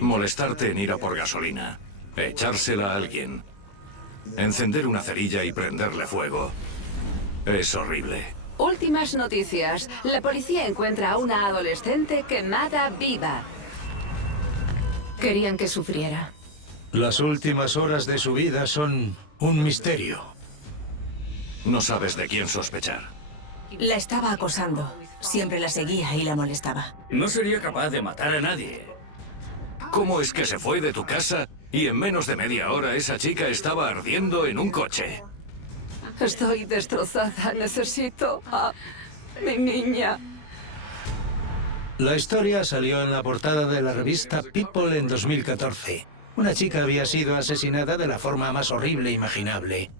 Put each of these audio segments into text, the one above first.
Molestarte en ir a por gasolina. Echársela a alguien. Encender una cerilla y prenderle fuego. Es horrible. Últimas noticias. La policía encuentra a una adolescente quemada viva. Querían que sufriera. Las últimas horas de su vida son un misterio. No sabes de quién sospechar. La estaba acosando. Siempre la seguía y la molestaba. No sería capaz de matar a nadie. ¿Cómo es que se fue de tu casa y en menos de media hora esa chica estaba ardiendo en un coche? Estoy destrozada. Necesito a mi niña. La historia salió en la portada de la revista People en 2014. Una chica había sido asesinada de la forma más horrible imaginable.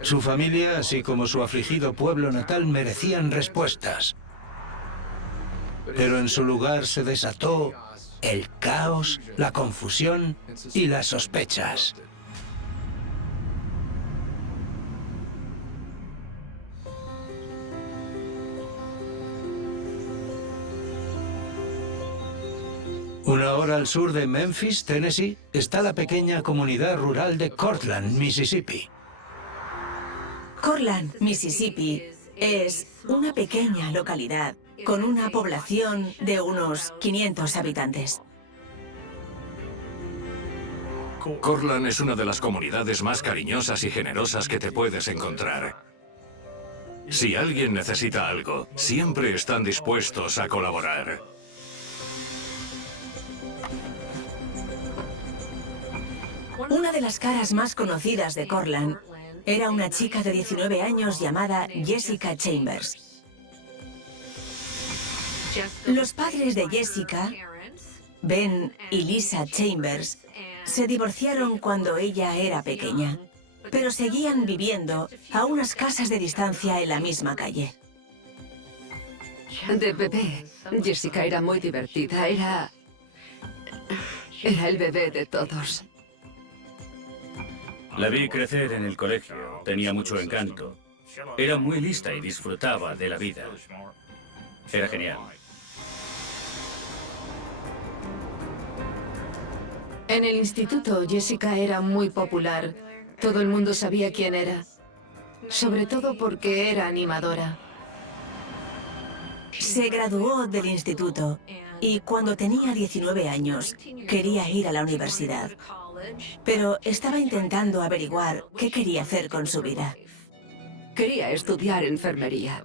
Su familia, así como su afligido pueblo natal, merecían respuestas. Pero en su lugar se desató el caos, la confusión y las sospechas. Una hora al sur de Memphis, Tennessee, está la pequeña comunidad rural de Cortland, Mississippi. Cortland, Mississippi, es una pequeña localidad con una población de unos 500 habitantes. Cortland es una de las comunidades más cariñosas y generosas que te puedes encontrar. Si alguien necesita algo, siempre están dispuestos a colaborar. Una de las caras más conocidas de Cortland era una chica de 19 años llamada Jessica Chambers. Los padres de Jessica, Ben y Lisa Chambers, se divorciaron cuando ella era pequeña, pero seguían viviendo a unas casas de distancia en la misma calle. De bebé, Jessica era muy divertida. Era el bebé de todos. La vi crecer en el colegio. Tenía mucho encanto. Era muy lista y disfrutaba de la vida. Era genial. En el instituto, Jessica era muy popular. Todo el mundo sabía quién era. Sobre todo porque era animadora. Se graduó del instituto y cuando tenía 19 años quería ir a la universidad. Pero estaba intentando averiguar qué quería hacer con su vida. Quería estudiar enfermería.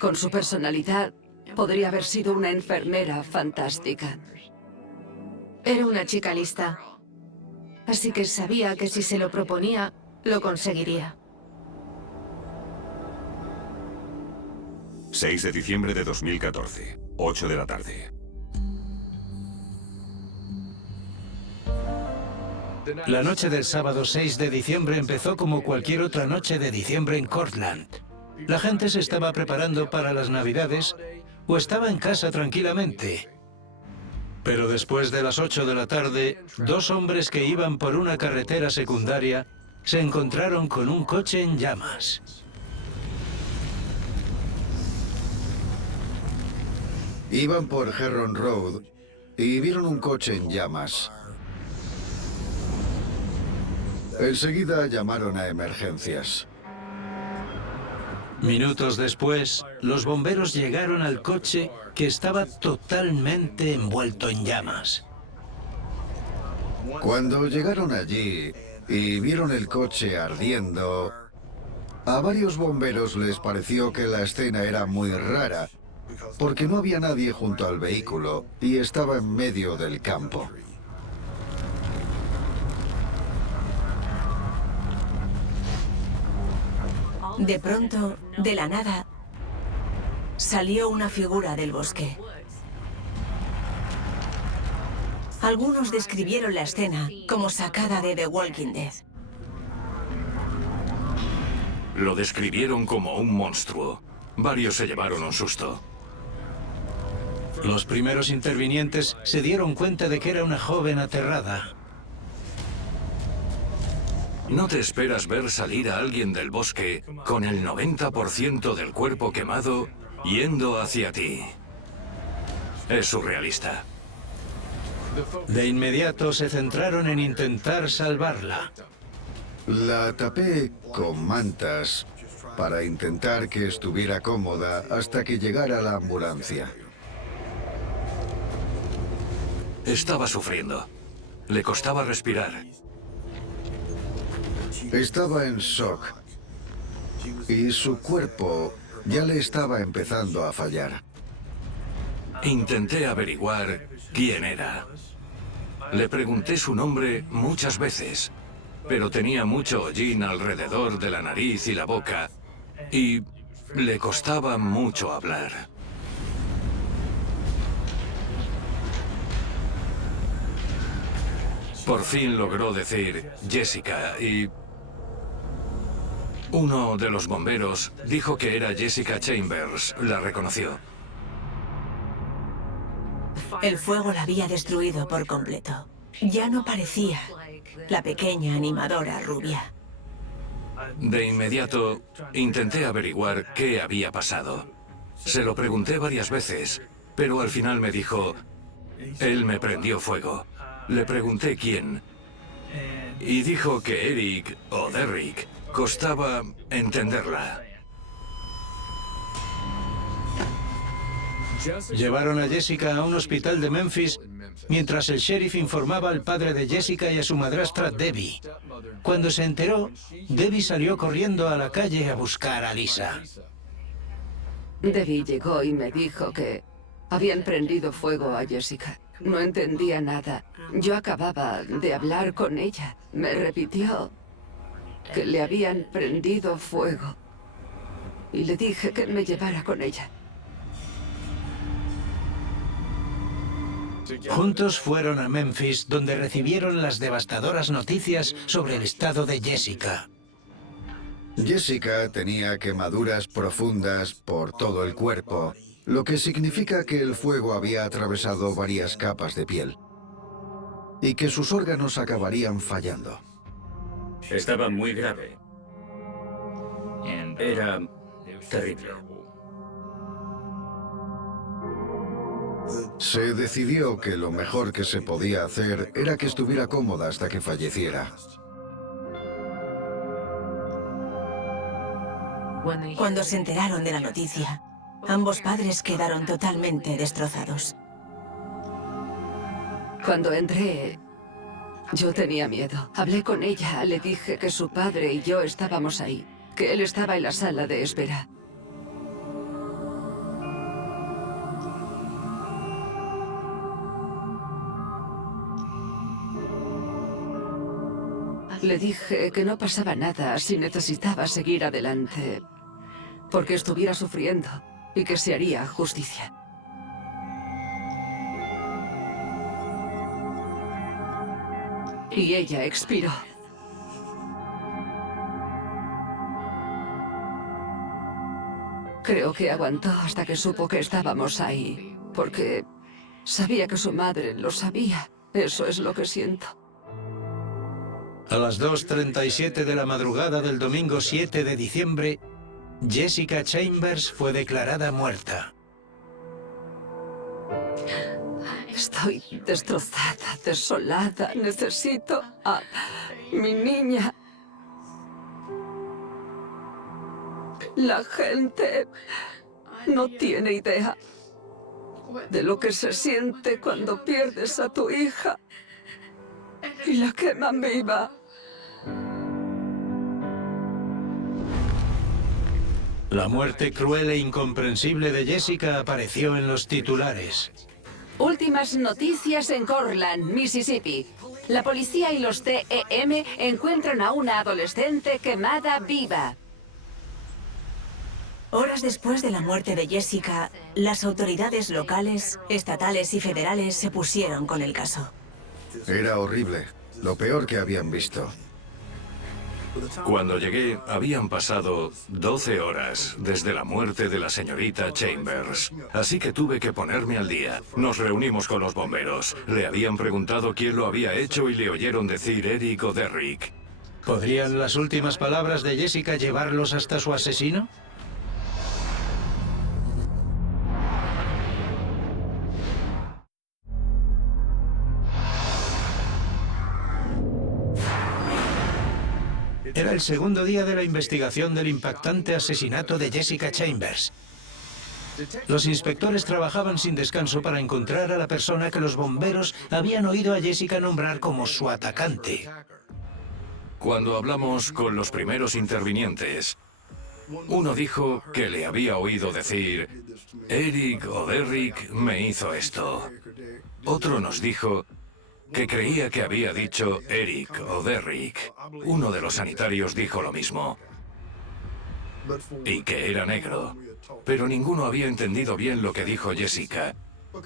Con su personalidad, podría haber sido una enfermera fantástica. Era una chica lista. Así que sabía que si se lo proponía, lo conseguiría. 6 de diciembre de 2014, 8 de la tarde. La noche del sábado 6 de diciembre empezó como cualquier otra noche de diciembre en Cortland. La gente se estaba preparando para las Navidades o estaba en casa tranquilamente. Pero después de las 8 de la tarde, dos hombres que iban por una carretera secundaria se encontraron con un coche en llamas. Iban por Herron Road y vieron un coche en llamas. Enseguida llamaron a emergencias. Minutos después, los bomberos llegaron al coche que estaba totalmente envuelto en llamas. Cuando llegaron allí y vieron el coche ardiendo, a varios bomberos les pareció que la escena era muy rara, porque no había nadie junto al vehículo y estaba en medio del campo. De pronto, de la nada, salió una figura del bosque. Algunos describieron la escena como sacada de The Walking Dead. Lo describieron como un monstruo. Varios se llevaron un susto. Los primeros intervinientes se dieron cuenta de que era una joven aterrada. No te esperas ver salir a alguien del bosque con el 90% del cuerpo quemado yendo hacia ti. Es surrealista. De inmediato se centraron en intentar salvarla. La tapé con mantas para intentar que estuviera cómoda hasta que llegara la ambulancia. Estaba sufriendo. Le costaba respirar. Estaba en shock y su cuerpo ya le estaba empezando a fallar. Intenté averiguar quién era. Le pregunté su nombre muchas veces, pero tenía mucho hollín alrededor de la nariz y la boca y le costaba mucho hablar. Por fin logró decir Jessica y uno de los bomberos dijo que era Jessica Chambers. La reconoció. El fuego la había destruido por completo. Ya no parecía la pequeña animadora rubia. De inmediato, intenté averiguar qué había pasado. Se lo pregunté varias veces, pero al final me dijo, él me prendió fuego. Le pregunté quién, y dijo que Eric o Derrick. Costaba entenderla. Llevaron a Jessica a un hospital de Memphis mientras el sheriff informaba al padre de Jessica y a su madrastra Debbie. Cuando se enteró, Debbie salió corriendo a la calle a buscar a Lisa. Debbie llegó y me dijo que habían prendido fuego a Jessica. No entendía nada. Yo acababa de hablar con ella. Me repitió que le habían prendido fuego. Y le dije que me llevara con ella. Juntos fueron a Memphis, donde recibieron las devastadoras noticias sobre el estado de Jessica. Jessica tenía quemaduras profundas por todo el cuerpo, lo que significa que el fuego había atravesado varias capas de piel y que sus órganos acabarían fallando. Estaba muy grave. Era terrible. Se decidió que lo mejor que se podía hacer era que estuviera cómoda hasta que falleciera. Cuando se enteraron de la noticia, ambos padres quedaron totalmente destrozados. Cuando entré, yo tenía miedo. Hablé con ella, le dije que su padre y yo estábamos ahí, que él estaba en la sala de espera. Le dije que no pasaba nada si necesitaba seguir adelante, porque estuviera sufriendo y que se haría justicia. Y ella expiró. Creo que aguantó hasta que supo que estábamos ahí, porque sabía que su madre lo sabía. Eso es lo que siento. A las 2:37 de la madrugada del domingo 7 de diciembre, Jessica Chambers fue declarada muerta. Estoy destrozada, desolada. Necesito a mi niña. La gente no tiene idea de lo que se siente cuando pierdes a tu hija y la queman viva. La muerte cruel e incomprensible de Jessica apareció en los titulares. Últimas noticias en Cortland, Mississippi. La policía y los TEM encuentran a una adolescente quemada viva. Horas después de la muerte de Jessica, las autoridades locales, estatales y federales se pusieron con el caso. Era horrible, lo peor que habían visto. Cuando llegué, habían pasado 12 horas desde la muerte de la señorita Chambers. Así que tuve que ponerme al día. Nos reunimos con los bomberos. Le habían preguntado quién lo había hecho y le oyeron decir Eric o Derrick. ¿Podrían las últimas palabras de Jessica llevarlos hasta su asesino? el segundo día de la investigación del impactante asesinato de Jessica Chambers. Los inspectores trabajaban sin descanso para encontrar a la persona que los bomberos habían oído a Jessica nombrar como su atacante. Cuando hablamos con los primeros intervinientes, uno dijo que le había oído decir, Eric o Derrick me hizo esto. Otro nos dijo que creía que había dicho Eric o Derrick. Uno de los sanitarios dijo lo mismo. Y que era negro. Pero ninguno había entendido bien lo que dijo Jessica,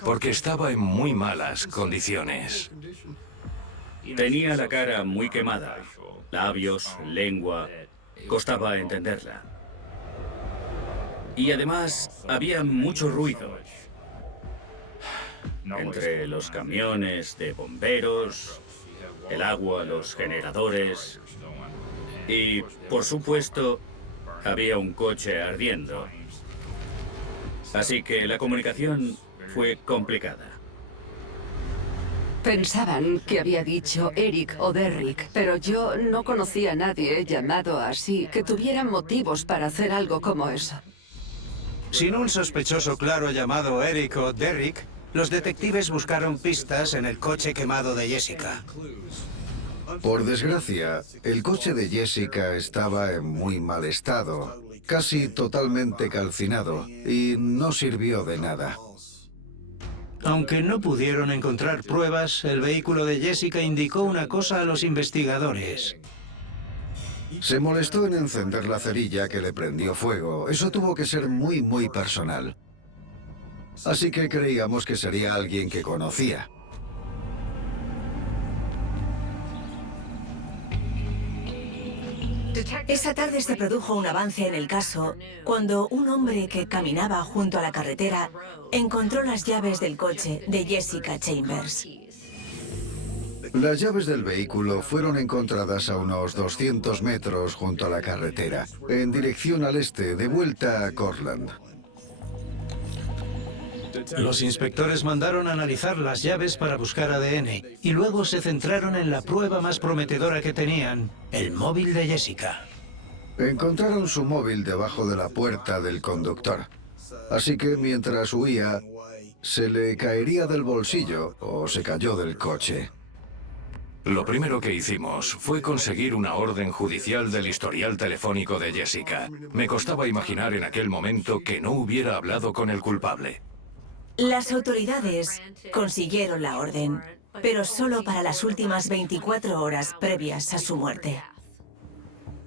porque estaba en muy malas condiciones. Tenía la cara muy quemada, labios, lengua, costaba entenderla. Y además había mucho ruido. Entre los camiones de bomberos, el agua, los generadores y, por supuesto, había un coche ardiendo. Así que la comunicación fue complicada. Pensaban que había dicho Eric o Derrick, pero yo no conocía a nadie llamado así que tuviera motivos para hacer algo como eso. Sin un sospechoso claro llamado Eric o Derrick, los detectives buscaron pistas en el coche quemado de Jessica. Por desgracia, el coche de Jessica estaba en muy mal estado, casi totalmente calcinado, y no sirvió de nada. Aunque no pudieron encontrar pruebas, el vehículo de Jessica indicó una cosa a los investigadores. Se molestó en encender la cerilla que le prendió fuego. Eso tuvo que ser muy personal. Así que creíamos que sería alguien que conocía. Esa tarde se produjo un avance en el caso cuando un hombre que caminaba junto a la carretera encontró las llaves del coche de Jessica Chambers. Las llaves del vehículo fueron encontradas a unos 200 metros junto a la carretera, en dirección al este, de vuelta a Cortland. Los inspectores mandaron a analizar las llaves para buscar ADN y luego se centraron en la prueba más prometedora que tenían, el móvil de Jessica. Encontraron su móvil debajo de la puerta del conductor. Así que mientras huía, se le caería del bolsillo o se cayó del coche. Lo primero que hicimos fue conseguir una orden judicial del historial telefónico de Jessica. Me costaba imaginar en aquel momento que no hubiera hablado con el culpable. Las autoridades consiguieron la orden, pero solo para las últimas 24 horas previas a su muerte.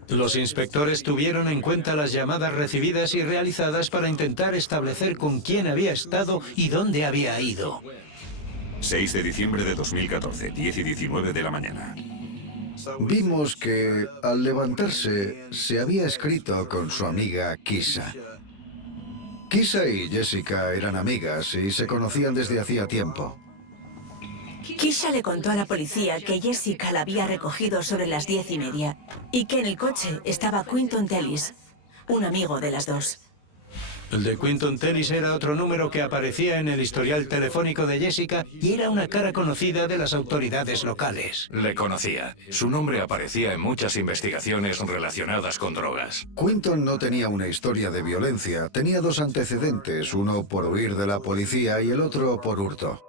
Los inspectores tuvieron en cuenta las llamadas recibidas y realizadas para intentar establecer con quién había estado y dónde había ido. 6 de diciembre de 2014, 10 y 19 de la mañana. Vimos que, al levantarse, se había escrito con su amiga Kisa. Kisa y Jessica eran amigas y se conocían desde hacía tiempo. Kisha le contó a la policía que Jessica la había recogido sobre las 10:30 y que en el coche estaba Quinton Tellis, un amigo de las dos. El de Quinton Tellis era otro número que aparecía en el historial telefónico de Jessica y era una cara conocida de las autoridades locales. Le conocía. Su nombre aparecía en muchas investigaciones relacionadas con drogas. Quinton no tenía una historia de violencia. Tenía dos antecedentes, uno por huir de la policía y el otro por hurto.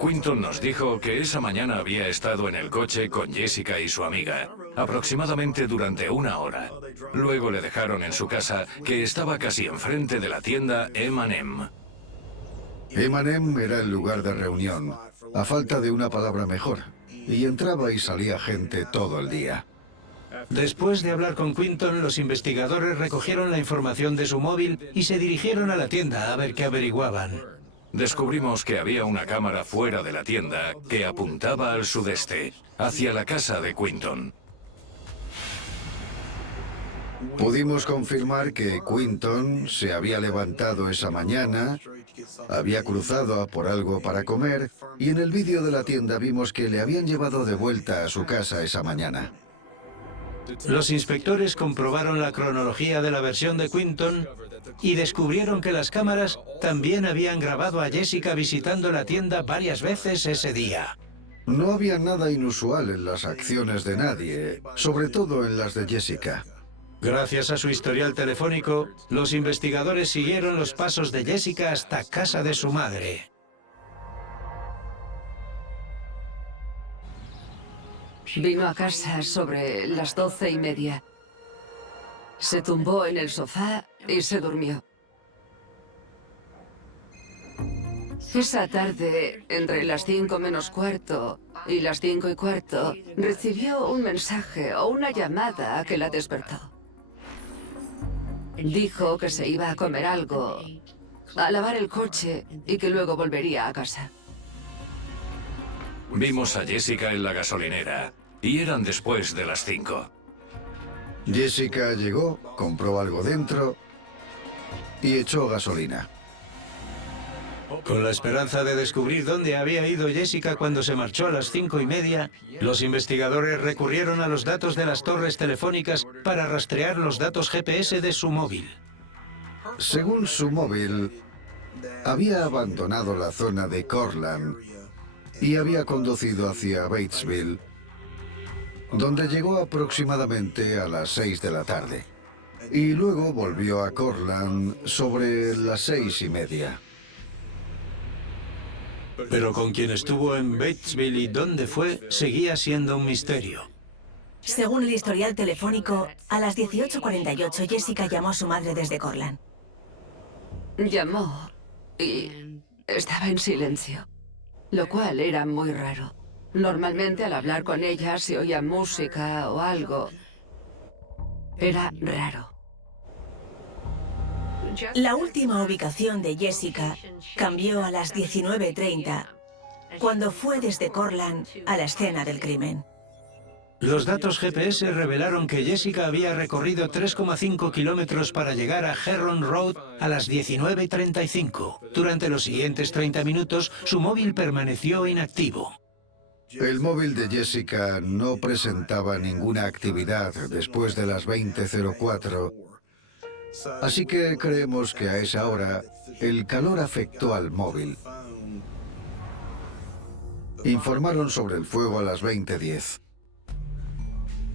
Quinton nos dijo que esa mañana había estado en el coche con Jessica y su amiga, aproximadamente durante 1 hora. Luego le dejaron en su casa, que estaba casi enfrente de la tienda M&M. M&M era el lugar de reunión, a falta de una palabra mejor, y entraba y salía gente todo el día. Después de hablar con Quinton, los investigadores recogieron la información de su móvil y se dirigieron a la tienda a ver qué averiguaban. Descubrimos que había una cámara fuera de la tienda que apuntaba al sudeste, hacia la casa de Quinton. Pudimos confirmar que Quinton se había levantado esa mañana, había cruzado a por algo para comer, y en el vídeo de la tienda vimos que le habían llevado de vuelta a su casa esa mañana. Los inspectores comprobaron la cronología de la versión de Quinton y descubrieron que las cámaras también habían grabado a Jessica visitando la tienda varias veces ese día. No había nada inusual en las acciones de nadie, sobre todo en las de Jessica. Gracias a su historial telefónico, los investigadores siguieron los pasos de Jessica hasta casa de su madre. Vino a casa sobre las 12:30. Se tumbó en el sofá y se durmió. Esa tarde, entre las 5 menos cuarto y las 5:15, recibió un mensaje o una llamada que la despertó. Dijo que se iba a comer algo, a lavar el coche y que luego volvería a casa. Vimos a Jessica en la gasolinera y eran después de las 5. Jessica llegó, compró algo dentro y echó gasolina. Con la esperanza de descubrir dónde había ido Jessica cuando se marchó a las 5:30, los investigadores recurrieron a los datos de las torres telefónicas para rastrear los datos GPS de su móvil. Según su móvil, había abandonado la zona de Cortland y había conducido hacia Batesville, donde llegó aproximadamente a las 6 de la tarde. Y luego volvió a Cortland sobre las 6:30. Pero con quien estuvo en Batesville y dónde fue, seguía siendo un misterio. Según el historial telefónico, a las 18:48 Jessica llamó a su madre desde Cortland. Llamó y estaba en silencio, lo cual era muy raro. Normalmente al hablar con ella se oía música o algo. Era raro. La última ubicación de Jessica cambió a las 19:30, cuando fue desde Cortland a la escena del crimen. Los datos GPS revelaron que Jessica había recorrido 3,5 kilómetros para llegar a Heron Road a las 19:35. Durante los siguientes 30 minutos, su móvil permaneció inactivo. El móvil de Jessica no presentaba ninguna actividad después de las 20:04. Así que creemos que a esa hora el calor afectó al móvil. Informaron sobre el fuego a las 20:10.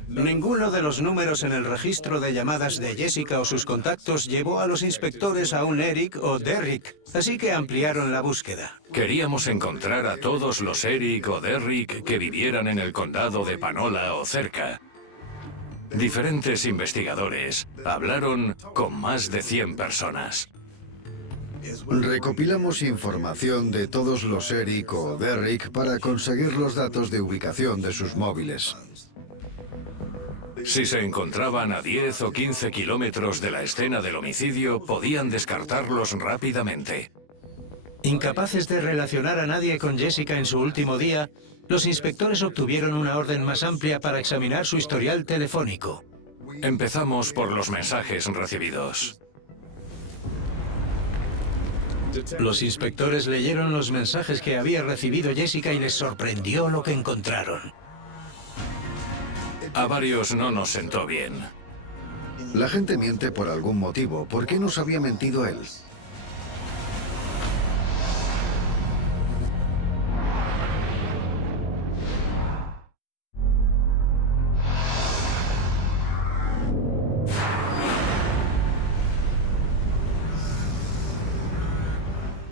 Ninguno de los números en el registro de llamadas de Jessica o sus contactos llevó a los inspectores a un Eric o Derrick, así que ampliaron la búsqueda. Queríamos encontrar a todos los Eric o Derrick que vivieran en el condado de Panola o cerca. Diferentes investigadores hablaron con más de 100 personas. Recopilamos información de todos los Eric o Derrick para conseguir los datos de ubicación de sus móviles. Si se encontraban a 10 o 15 kilómetros de la escena del homicidio, podían descartarlos rápidamente. Incapaces de relacionar a nadie con Jessica en su último día, los inspectores obtuvieron una orden más amplia para examinar su historial telefónico. Empezamos por los mensajes recibidos. Los inspectores leyeron los mensajes que había recibido Jessica y les sorprendió lo que encontraron. A varios no nos sentó bien. La gente miente por algún motivo. ¿Por qué nos había mentido él?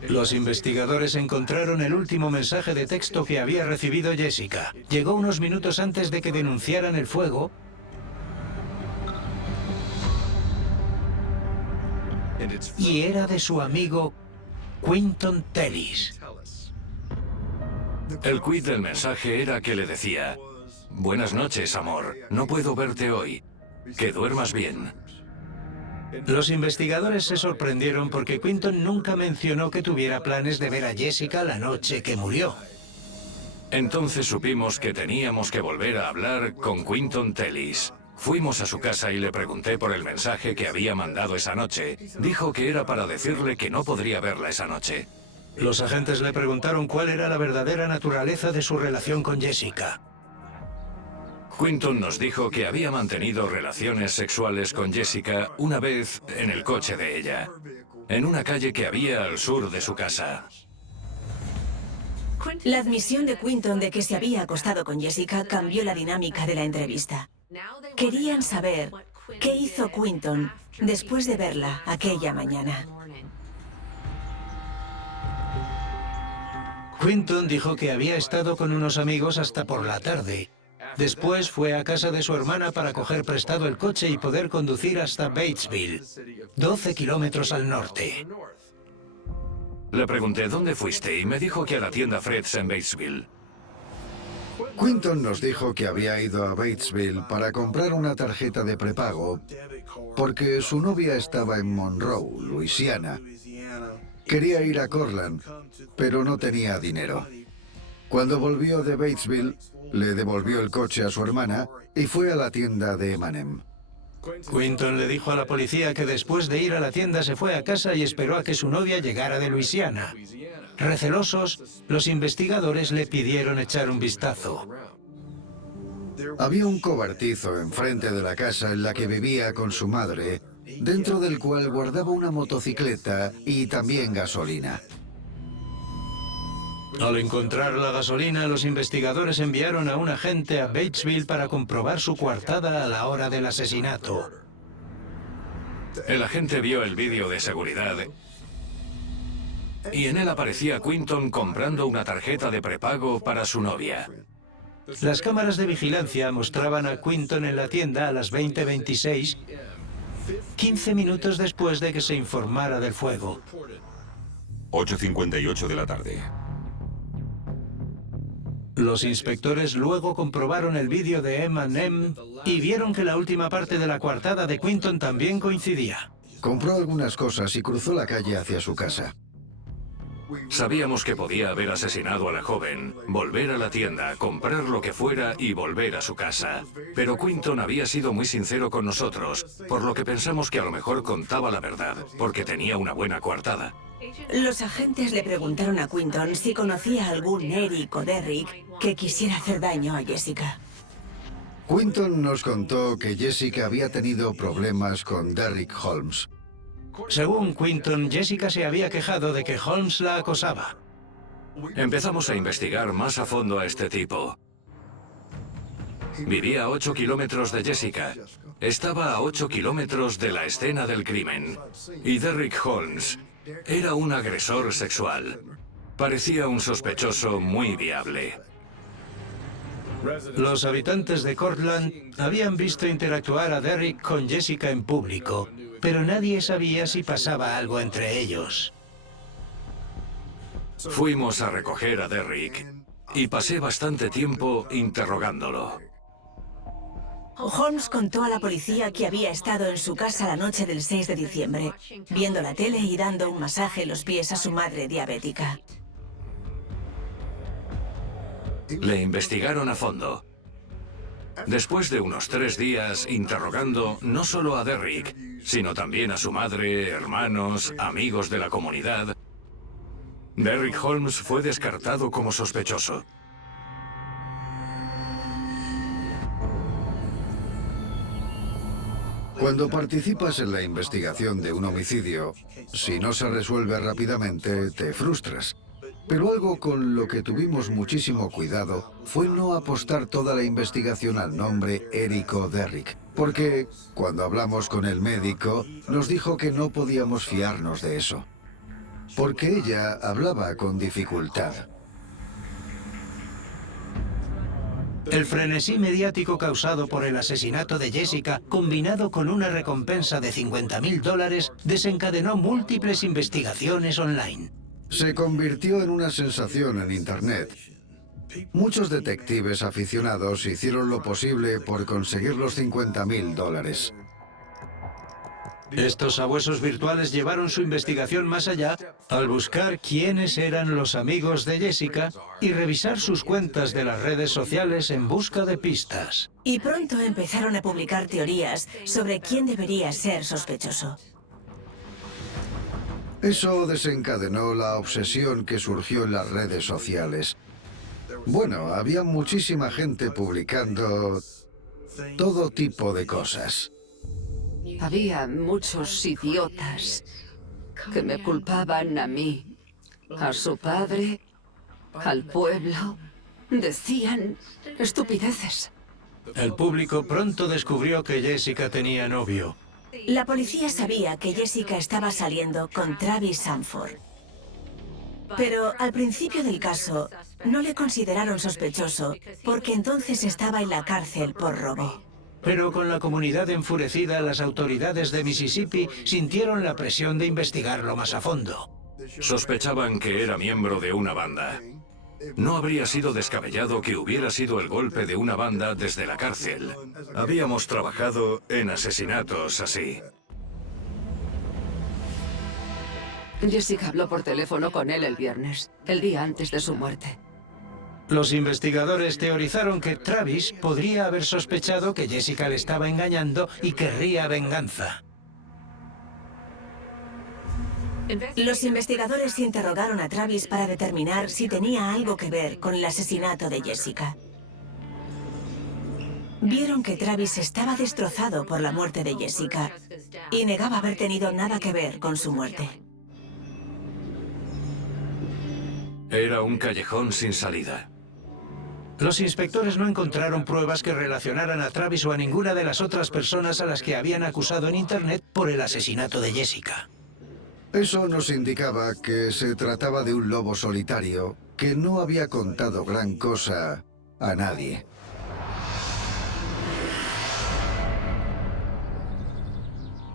Los investigadores encontraron el último mensaje de texto que había recibido Jessica. Llegó unos minutos antes de que denunciaran el fuego y era de su amigo Quinton Tellis. El quid del mensaje era que le decía: «Buenas noches, amor. No puedo verte hoy. Que duermas bien». Los investigadores se sorprendieron porque Quinton nunca mencionó que tuviera planes de ver a Jessica la noche que murió. Entonces supimos que teníamos que volver a hablar con Quinton Tellis. Fuimos a su casa y le pregunté por el mensaje que había mandado esa noche. Dijo que era para decirle que no podría verla esa noche. Los agentes le preguntaron cuál era la verdadera naturaleza de su relación con Jessica. Quinton nos dijo que había mantenido relaciones sexuales con Jessica una vez en el coche de ella, en una calle que había al sur de su casa. La admisión de Quinton de que se había acostado con Jessica cambió la dinámica de la entrevista. Querían saber qué hizo Quinton después de verla aquella mañana. Quinton dijo que había estado con unos amigos hasta por la tarde. Después fue a casa de su hermana para coger prestado el coche y poder conducir hasta Batesville, 12 kilómetros al norte. Le pregunté dónde fuiste y me dijo que a la tienda Fred's en Batesville. Quinton nos dijo que había ido a Batesville para comprar una tarjeta de prepago porque su novia estaba en Monroe, Luisiana. Quería ir a Cortland, pero no tenía dinero. Cuando volvió de Batesville, le devolvió el coche a su hermana y fue a la tienda de M&M. Quinton le dijo a la policía que después de ir a la tienda se fue a casa y esperó a que su novia llegara de Luisiana. Recelosos, los investigadores le pidieron echar un vistazo. Había un cobertizo enfrente de la casa en la que vivía con su madre, dentro del cual guardaba una motocicleta y también gasolina. Al encontrar la gasolina, los investigadores enviaron a un agente a Batesville para comprobar su coartada a la hora del asesinato. El agente vio el vídeo de seguridad y en él aparecía Quinton comprando una tarjeta de prepago para su novia. Las cámaras de vigilancia mostraban a Quinton en la tienda a las 20:26, 15 minutos después de que se informara del fuego. 8:58 de la tarde. Los inspectores luego comprobaron el vídeo de M&M y vieron que la última parte de la coartada de Quinton también coincidía. Compró algunas cosas y cruzó la calle hacia su casa. Sabíamos que podía haber asesinado a la joven, volver a la tienda, comprar lo que fuera y volver a su casa. Pero Quinton había sido muy sincero con nosotros, por lo que pensamos que a lo mejor contaba la verdad, porque tenía una buena coartada. Los agentes le preguntaron a Quinton si conocía a algún Eric o Derrick que quisiera hacer daño a Jessica. Quinton nos contó que Jessica había tenido problemas con Derrick Holmes. Según Quinton, Jessica se había quejado de que Holmes la acosaba. Empezamos a investigar más a fondo a este tipo. Vivía a 8 kilómetros de Jessica. Estaba a 8 kilómetros de la escena del crimen. Y Derrick Holmes era un agresor sexual. Parecía un sospechoso muy viable. Los habitantes de Cortland habían visto interactuar a Derrick con Jessica en público, pero nadie sabía si pasaba algo entre ellos. Fuimos a recoger a Derrick y pasé bastante tiempo interrogándolo. Holmes contó a la policía que había estado en su casa la noche del 6 de diciembre, viendo la tele y dando un masaje en los pies a su madre diabética. Le investigaron a fondo. Después de unos 3 días interrogando no solo a Derrick, sino también a su madre, hermanos, amigos de la comunidad, Derrick Holmes fue descartado como sospechoso. Cuando participas en la investigación de un homicidio, si no se resuelve rápidamente, te frustras. Pero algo con lo que tuvimos muchísimo cuidado fue no apostar toda la investigación al nombre Eric o Derrick, porque cuando hablamos con el médico, nos dijo que no podíamos fiarnos de eso, porque ella hablaba con dificultad. El frenesí mediático causado por el asesinato de Jessica, combinado con una recompensa de $50.000, desencadenó múltiples investigaciones online. Se convirtió en una sensación en Internet. Muchos detectives aficionados hicieron lo posible por conseguir los $50.000. Estos sabuesos virtuales llevaron su investigación más allá al buscar quiénes eran los amigos de Jessica y revisar sus cuentas de las redes sociales en busca de pistas. Y pronto empezaron a publicar teorías sobre quién debería ser sospechoso. Eso desencadenó la obsesión que surgió en las redes sociales. Bueno, había muchísima gente publicando todo tipo de cosas. Había muchos idiotas que me culpaban a mí, a su padre al pueblo, decían estupideces. El público pronto descubrió que Jessica tenía novio. La policía sabía que Jessica estaba saliendo con Travis Sanford. Pero al principio del caso, no le consideraron sospechoso, porque entonces estaba en la cárcel por robo. Pero con la comunidad enfurecida, las autoridades de Mississippi sintieron la presión de investigarlo más a fondo. Sospechaban que era miembro de una banda. No habría sido descabellado que hubiera sido el golpe de una banda desde la cárcel. Habíamos trabajado en asesinatos así. Jessica habló por teléfono con él el viernes, el día antes de su muerte. Los investigadores teorizaron que Travis podría haber sospechado que Jessica le estaba engañando y querría venganza. Los investigadores interrogaron a Travis para determinar si tenía algo que ver con el asesinato de Jessica. Vieron que Travis estaba destrozado por la muerte de Jessica y negaba haber tenido nada que ver con su muerte. Era un callejón sin salida. Los inspectores no encontraron pruebas que relacionaran a Travis o a ninguna de las otras personas a las que habían acusado en Internet por el asesinato de Jessica. Eso nos indicaba que se trataba de un lobo solitario que no había contado gran cosa a nadie.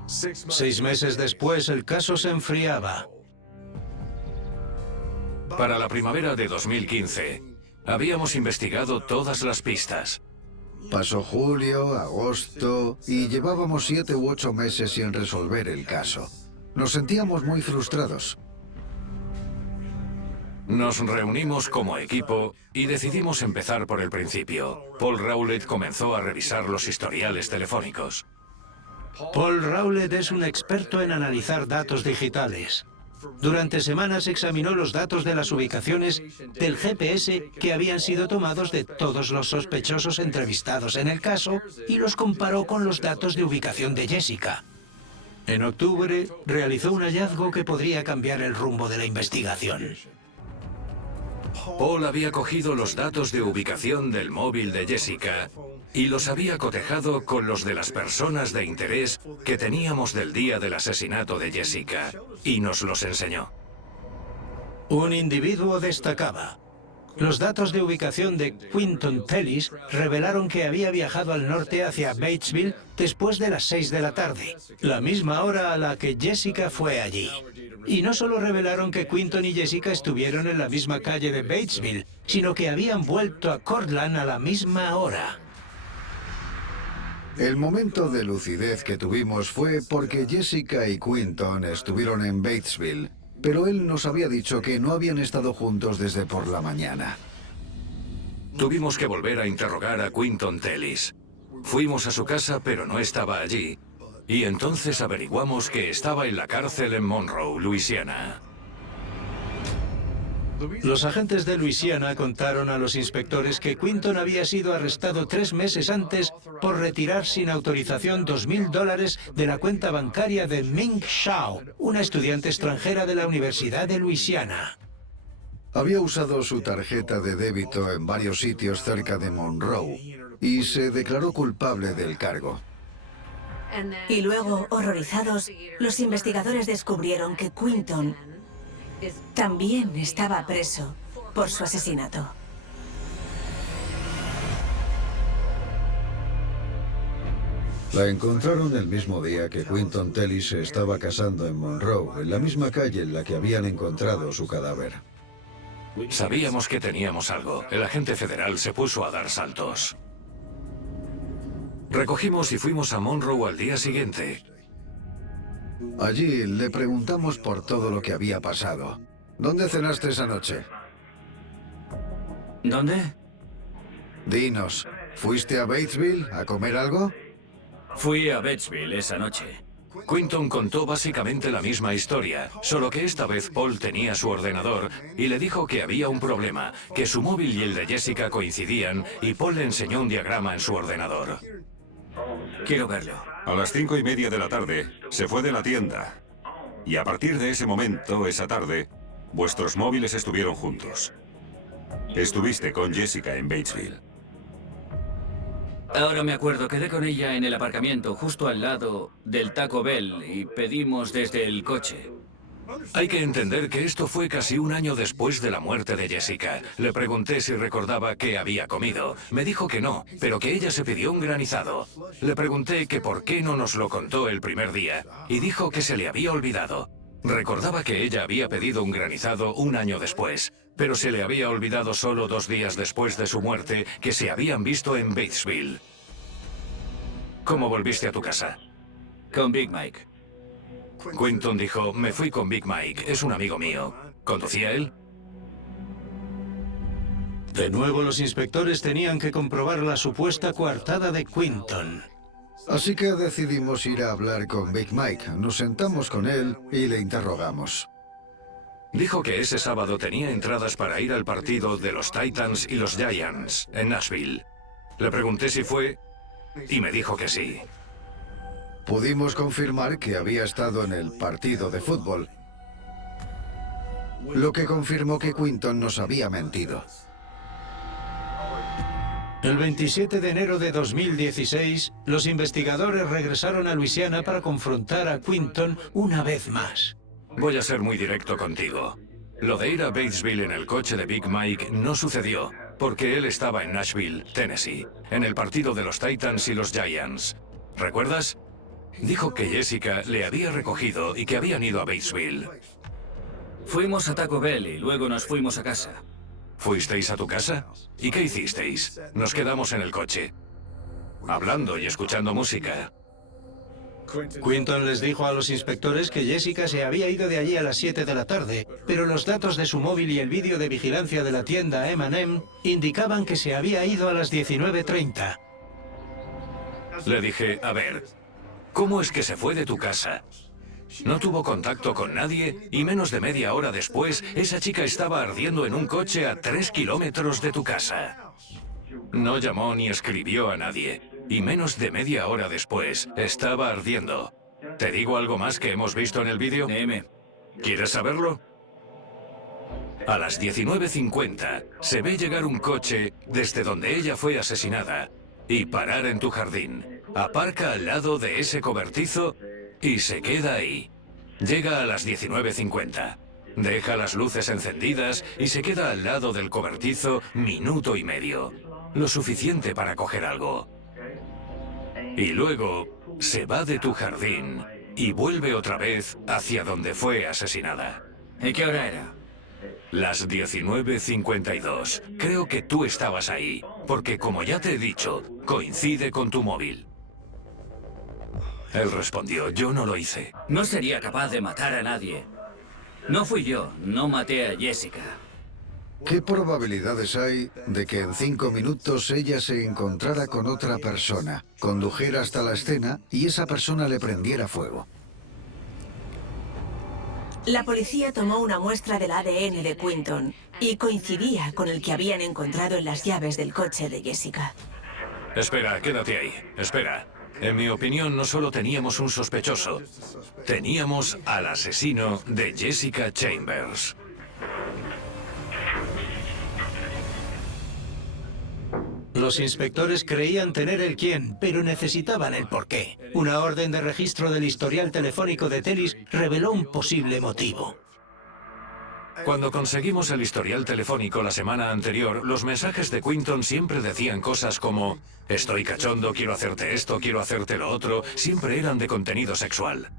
Seis meses después, el caso se enfriaba. Para la primavera de 2015, habíamos investigado todas las pistas. Pasó julio, agosto y llevábamos 7 u 8 meses sin resolver el caso. Nos sentíamos muy frustrados. Nos reunimos como equipo y decidimos empezar por el principio. Paul Rowlett comenzó a revisar los historiales telefónicos. Paul Rowlett es un experto en analizar datos digitales. Durante semanas examinó los datos de las ubicaciones del GPS que habían sido tomados de todos los sospechosos entrevistados en el caso y los comparó con los datos de ubicación de Jessica. En octubre, realizó un hallazgo que podría cambiar el rumbo de la investigación. Paul había cogido los datos de ubicación del móvil de Jessica y los había cotejado con los de las personas de interés que teníamos del día del asesinato de Jessica, y nos los enseñó. Un individuo destacaba. Los datos de ubicación de Quinton Tellis revelaron que había viajado al norte hacia Batesville después de las 6 de la tarde, la misma hora a la que Jessica fue allí. Y no solo revelaron que Quinton y Jessica estuvieron en la misma calle de Batesville, sino que habían vuelto a Cortland a la misma hora. El momento de lucidez que tuvimos fue porque Jessica y Quinton estuvieron en Batesville, pero él nos había dicho que no habían estado juntos desde por la mañana. Tuvimos que volver a interrogar a Quinton Tellis. Fuimos a su casa, pero no estaba allí. Y entonces averiguamos que estaba en la cárcel en Monroe, Luisiana. Los agentes de Luisiana contaron a los inspectores que Quinton había sido arrestado 3 meses antes por retirar sin autorización $2.000 de la cuenta bancaria de Ming Shao, una estudiante extranjera de la Universidad de Luisiana. Había usado su tarjeta de débito en varios sitios cerca de Monroe y se declaró culpable del cargo. Y luego, horrorizados, los investigadores descubrieron que Quinton también estaba preso por su asesinato. La encontraron el mismo día que Quinton Tellis se estaba casando en Monroe, en la misma calle en la que habían encontrado su cadáver. Sabíamos que teníamos algo. El agente federal se puso a dar saltos. Recogimos y fuimos a Monroe al día siguiente. Allí le preguntamos por todo lo que había pasado. ¿Dónde cenaste esa noche? ¿Dónde? Dinos, ¿fuiste a Batesville a comer algo? Fui a Batesville esa noche. Quinton contó básicamente la misma historia, solo que esta vez Paul tenía su ordenador y le dijo que había un problema, que su móvil y el de Jessica coincidían y Paul le enseñó un diagrama en su ordenador. Quiero verlo. A las 5:30 de la tarde, se fue de la tienda. Y a partir de ese momento, esa tarde, vuestros móviles estuvieron juntos. Estuviste con Jessica en Batesville. Ahora me acuerdo, quedé con ella en el aparcamiento, justo al lado del Taco Bell, y pedimos desde el coche. Hay que entender que esto fue casi un año después de la muerte de Jessica. Le pregunté si recordaba qué había comido. Me dijo que no, pero que ella se pidió un granizado. Le pregunté que por qué no nos lo contó el primer día, y dijo que se le había olvidado. Recordaba que ella había pedido un granizado un año después, pero se le había olvidado solo 2 días después de su muerte que se habían visto en Batesville. ¿Cómo volviste a tu casa? Con Big Mike. Quinton dijo, me fui con Big Mike, es un amigo mío. ¿Conducía él? De nuevo los inspectores tenían que comprobar la supuesta coartada de Quinton. Así que decidimos ir a hablar con Big Mike. Nos sentamos con él y le interrogamos. Dijo que ese sábado tenía entradas para ir al partido de los Titans y los Giants en Nashville. Le pregunté si fue y me dijo que sí. Pudimos confirmar que había estado en el partido de fútbol, lo que confirmó que Quinton nos había mentido. El 27 de enero de 2016, los investigadores regresaron a Luisiana para confrontar a Quinton una vez más. Voy a ser muy directo contigo. Lo de ir a Batesville en el coche de Big Mike no sucedió, porque él estaba en Nashville, Tennessee, en el partido de los Titans y los Giants. ¿Recuerdas? Dijo que Jessica le había recogido y que habían ido a Batesville. Fuimos a Taco Bell y luego nos fuimos a casa. ¿Fuisteis a tu casa? ¿Y qué hicisteis? Nos quedamos en el coche, hablando y escuchando música. Quinton les dijo a los inspectores que Jessica se había ido de allí a las 7 de la tarde, pero los datos de su móvil y el vídeo de vigilancia de la tienda M&M indicaban que se había ido a las 19:30. Le dije, a ver, ¿cómo es que se fue de tu casa? No tuvo contacto con nadie y menos de media hora después, esa chica estaba ardiendo en un coche a 3 kilómetros de tu casa. No llamó ni escribió a nadie y menos de media hora después estaba ardiendo. ¿Te digo algo más que hemos visto en el vídeo? Dime. ¿Quieres saberlo? A las 19:50 se ve llegar un coche desde donde ella fue asesinada y parar en tu jardín. Aparca al lado de ese cobertizo y se queda ahí. Llega a las 19:50. Deja las luces encendidas y se queda al lado del cobertizo 1,5 minutos. Lo suficiente para coger algo. Y luego se va de tu jardín y vuelve otra vez hacia donde fue asesinada. ¿Y qué hora era? Las 19:52. Creo que tú estabas ahí, porque como ya te he dicho, coincide con tu móvil. Él respondió, yo no lo hice. No sería capaz de matar a nadie. No fui yo, no maté a Jessica. ¿Qué probabilidades hay de que en 5 minutos ella se encontrara con otra persona, condujera hasta la escena y esa persona le prendiera fuego? La policía tomó una muestra del ADN de Quinton y coincidía con el que habían encontrado en las llaves del coche de Jessica. Espera, quédate ahí. Espera. En mi opinión, no solo teníamos un sospechoso. Teníamos al asesino de Jessica Chambers. Los inspectores creían tener el quién, pero necesitaban el porqué. Una orden de registro del historial telefónico de Tellis reveló un posible motivo. Cuando conseguimos el historial telefónico la semana anterior, los mensajes de Quinton siempre decían cosas como estoy cachondo, quiero hacerte esto, quiero hacerte lo otro. Siempre eran de contenido sexual.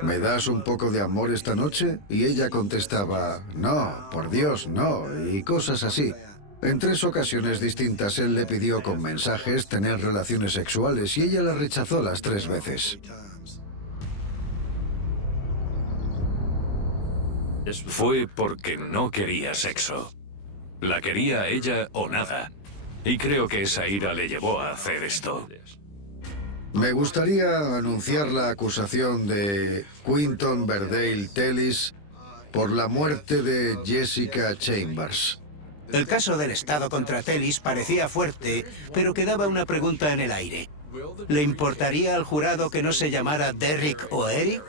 ¿Me das un poco de amor esta noche? Y ella contestaba, no, por Dios, no, y cosas así. En 3 ocasiones distintas él le pidió con mensajes tener relaciones sexuales y ella la rechazó las 3 veces. Fue porque no quería sexo. La quería a ella o nada. Y creo que esa ira le llevó a hacer esto. Me gustaría anunciar la acusación de Quinton Verdale Tellis por la muerte de Jessica Chambers. El caso del Estado contra Tellis parecía fuerte, pero quedaba una pregunta en el aire. ¿Le importaría al jurado que no se llamara Derrick o Eric?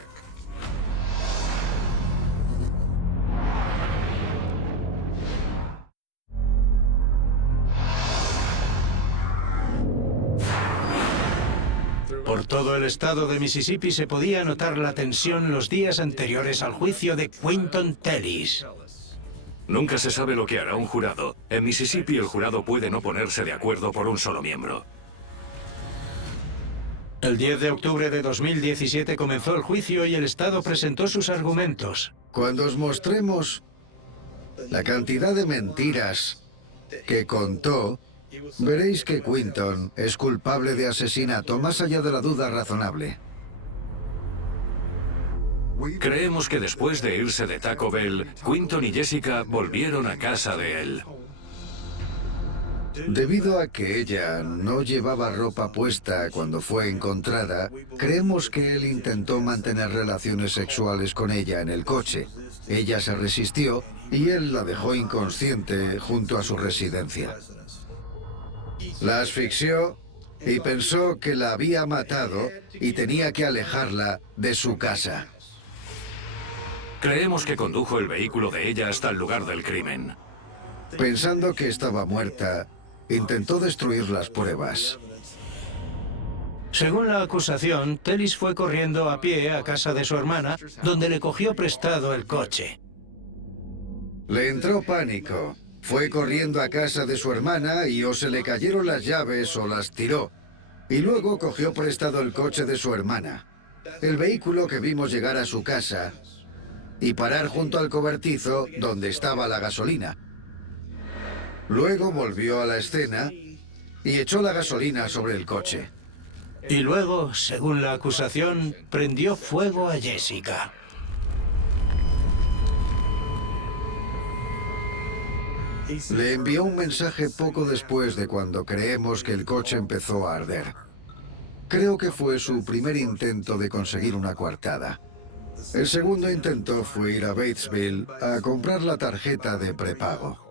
todo el estado de Mississippi se podía notar la tensión los días anteriores al juicio de Quinton Tellis. Nunca se sabe lo que hará un jurado. En Mississippi el jurado puede no ponerse de acuerdo por un solo miembro. El 10 de octubre de 2017 comenzó el juicio y el Estado presentó sus argumentos. Cuando os mostremos la cantidad de mentiras que contó, veréis que Quinton es culpable de asesinato más allá de la duda razonable. Creemos que después de irse de Taco Bell, Quinton y Jessica volvieron a casa de él. Debido a que ella no llevaba ropa puesta cuando fue encontrada, creemos que él intentó mantener relaciones sexuales con ella en el coche. Ella se resistió y él la dejó inconsciente junto a su residencia. La asfixió y pensó que la había matado y tenía que alejarla de su casa. Creemos que condujo el vehículo de ella hasta el lugar del crimen. Pensando que estaba muerta, intentó destruir las pruebas. Según la acusación, Tellis fue corriendo a pie a casa de su hermana, donde le cogió prestado el coche. Le entró pánico. Fue corriendo a casa de su hermana y o se le cayeron las llaves o las tiró. Y luego cogió prestado el coche de su hermana. El vehículo que vimos llegar a su casa y parar junto al cobertizo donde estaba la gasolina. Luego volvió a la escena y echó la gasolina sobre el coche. Y luego, según la acusación, prendió fuego a Jessica. Le envió un mensaje poco después de cuando creemos que el coche empezó a arder. Creo que fue su primer intento de conseguir una coartada. El segundo intento fue ir a Batesville a comprar la tarjeta de prepago.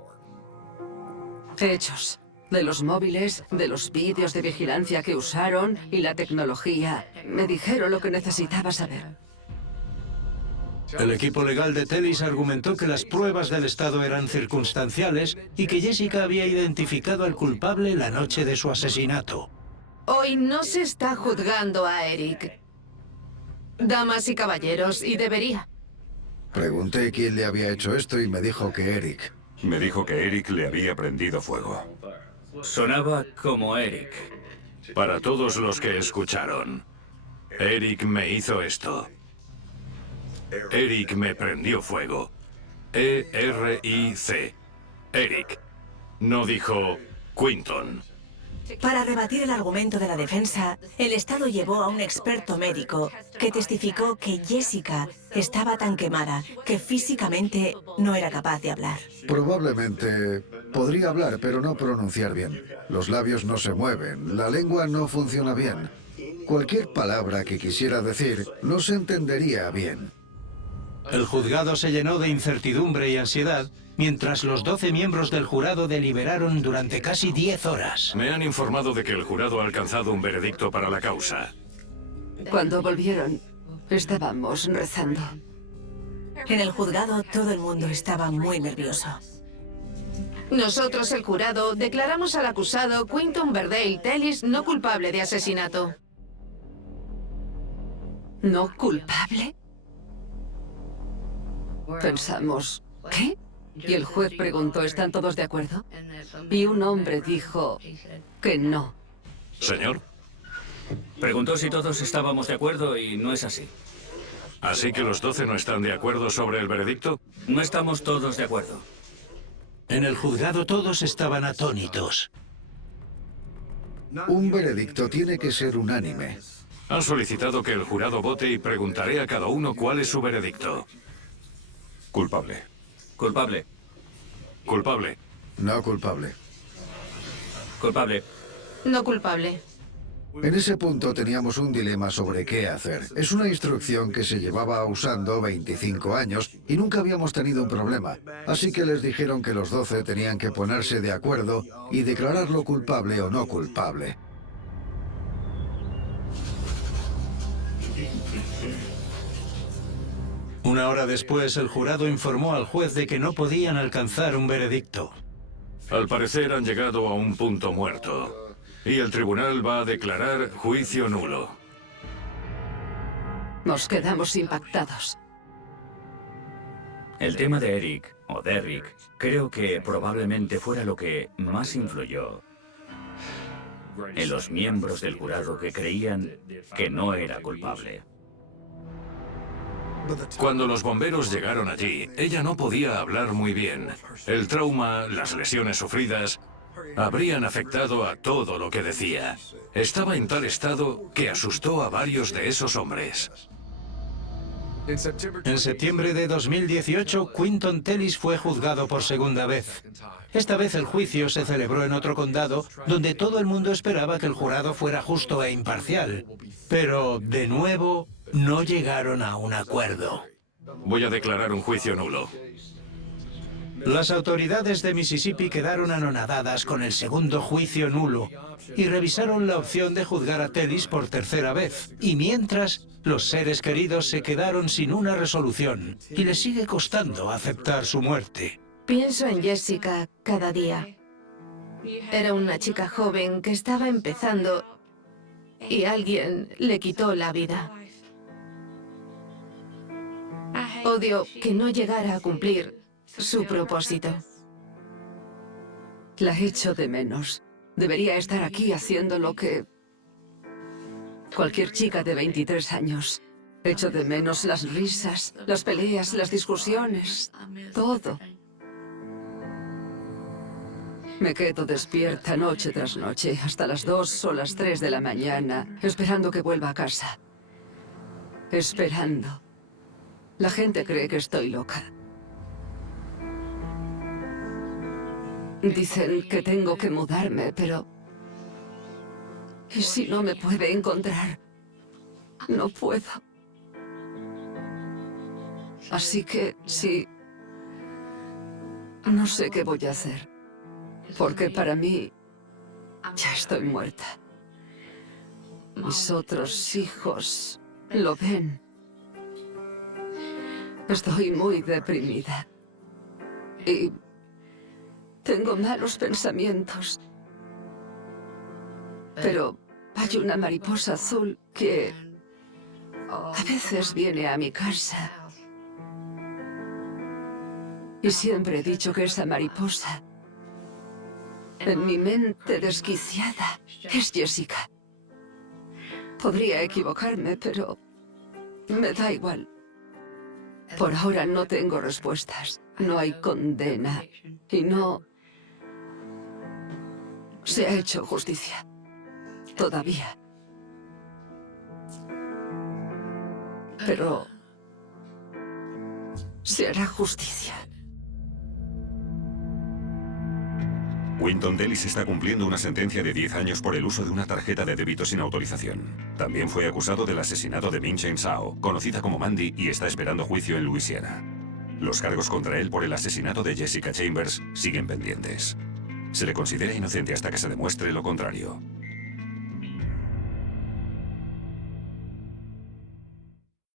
Hechos. De los móviles, de los vídeos de vigilancia que usaron y la tecnología. Me dijeron lo que necesitaba saber. El equipo legal de Tellis argumentó que las pruebas del Estado eran circunstanciales y que Jessica había identificado al culpable la noche de su asesinato. Hoy no se está juzgando a Eric. Damas y caballeros, y debería. Pregunté quién le había hecho esto y me dijo que Eric. Me dijo que Eric le había prendido fuego. Sonaba como Eric. Para todos los que escucharon, Eric me hizo esto. Eric me prendió fuego. E-R-I-C. Eric. No dijo Quinton. Para rebatir el argumento de la defensa, el Estado llevó a un experto médico que testificó que Jessica estaba tan quemada que físicamente no era capaz de hablar. Probablemente podría hablar, pero no pronunciar bien. Los labios no se mueven, la lengua no funciona bien. Cualquier palabra que quisiera decir no se entendería bien. El juzgado se llenó de incertidumbre y ansiedad, mientras los 12 miembros del jurado deliberaron durante casi 10 horas. Me han informado de que el jurado ha alcanzado un veredicto para la causa. Cuando volvieron, estábamos rezando. En el juzgado todo el mundo estaba muy nervioso. Nosotros, el jurado, declaramos al acusado Quinton Verdale Tellis no culpable de asesinato. ¿No culpable? Pensamos, ¿qué? Y el juez preguntó, ¿están todos de acuerdo? Y un hombre dijo que no. Señor, Preguntó si todos estábamos de acuerdo y no es así. ¿así que los 12 no están de acuerdo sobre el veredicto? No estamos todos de acuerdo. En el juzgado todos estaban atónitos. Un veredicto tiene que ser unánime. Han solicitado que el jurado vote y preguntaré a cada uno cuál es su veredicto. Culpable. Culpable. Culpable. No culpable. Culpable. No culpable. En ese punto teníamos un dilema sobre qué hacer. Es una instrucción que se llevaba usando 25 años y nunca habíamos tenido un problema. Así que les dijeron que los 12 tenían que ponerse de acuerdo y declararlo culpable o no culpable. Una hora después, el jurado informó al juez de que no podían alcanzar un veredicto. Al parecer han llegado a un punto muerto. Y el tribunal va a declarar juicio nulo. Nos quedamos impactados. El tema de Eric, o Derrick, creo que probablemente fuera lo que más influyó en los miembros del jurado que creían que no era culpable. Cuando los bomberos llegaron allí, ella no podía hablar muy bien. El trauma, las lesiones sufridas, habrían afectado a todo lo que decía. Estaba en tal estado que asustó a varios de esos hombres. En septiembre de 2018, Quinton Tellis fue juzgado por segunda vez. Esta vez el juicio se celebró en otro condado, donde todo el mundo esperaba que el jurado fuera justo e imparcial. Pero, de nuevo, no llegaron a un acuerdo. Voy a declarar un juicio nulo. Las autoridades de Mississippi quedaron anonadadas con el segundo juicio nulo y revisaron la opción de juzgar a Tellis por tercera vez. Y mientras, los seres queridos se quedaron sin una resolución y les sigue costando aceptar su muerte. Pienso en Jessica cada día. Era una chica joven que estaba empezando y alguien le quitó la vida. Odio que no llegara a cumplir su propósito. La echo de menos. Debería estar aquí haciendo lo que cualquier chica de 23 años. Echo de menos las risas, las peleas, las discusiones, todo. Me quedo despierta noche tras noche, hasta las 2 o las 3 de la mañana, esperando que vuelva a casa. Esperando. La gente cree que estoy loca. Dicen que tengo que mudarme, pero... ¿y si no me puede encontrar? No puedo. Así que, sí... no sé qué voy a hacer. Porque para mí... ya estoy muerta. Mis otros hijos lo ven. Estoy muy deprimida. Y... tengo malos pensamientos. Pero hay una mariposa azul que a veces viene a mi casa. Y siempre he dicho que esa mariposa, en mi mente desquiciada, es Jessica. Podría equivocarme, pero me da igual. Por ahora no tengo respuestas. No hay condena. Y no se ha hecho justicia. Todavía. Pero se hará justicia. Quinton Tellis está cumpliendo una sentencia de 10 años por el uso de una tarjeta de débito sin autorización. También fue acusado del asesinato de Min Chen Sao, conocida como Mandy, y está esperando juicio en Luisiana. Los cargos contra él por el asesinato de Jessica Chambers siguen pendientes. Se le considera inocente hasta que se demuestre lo contrario.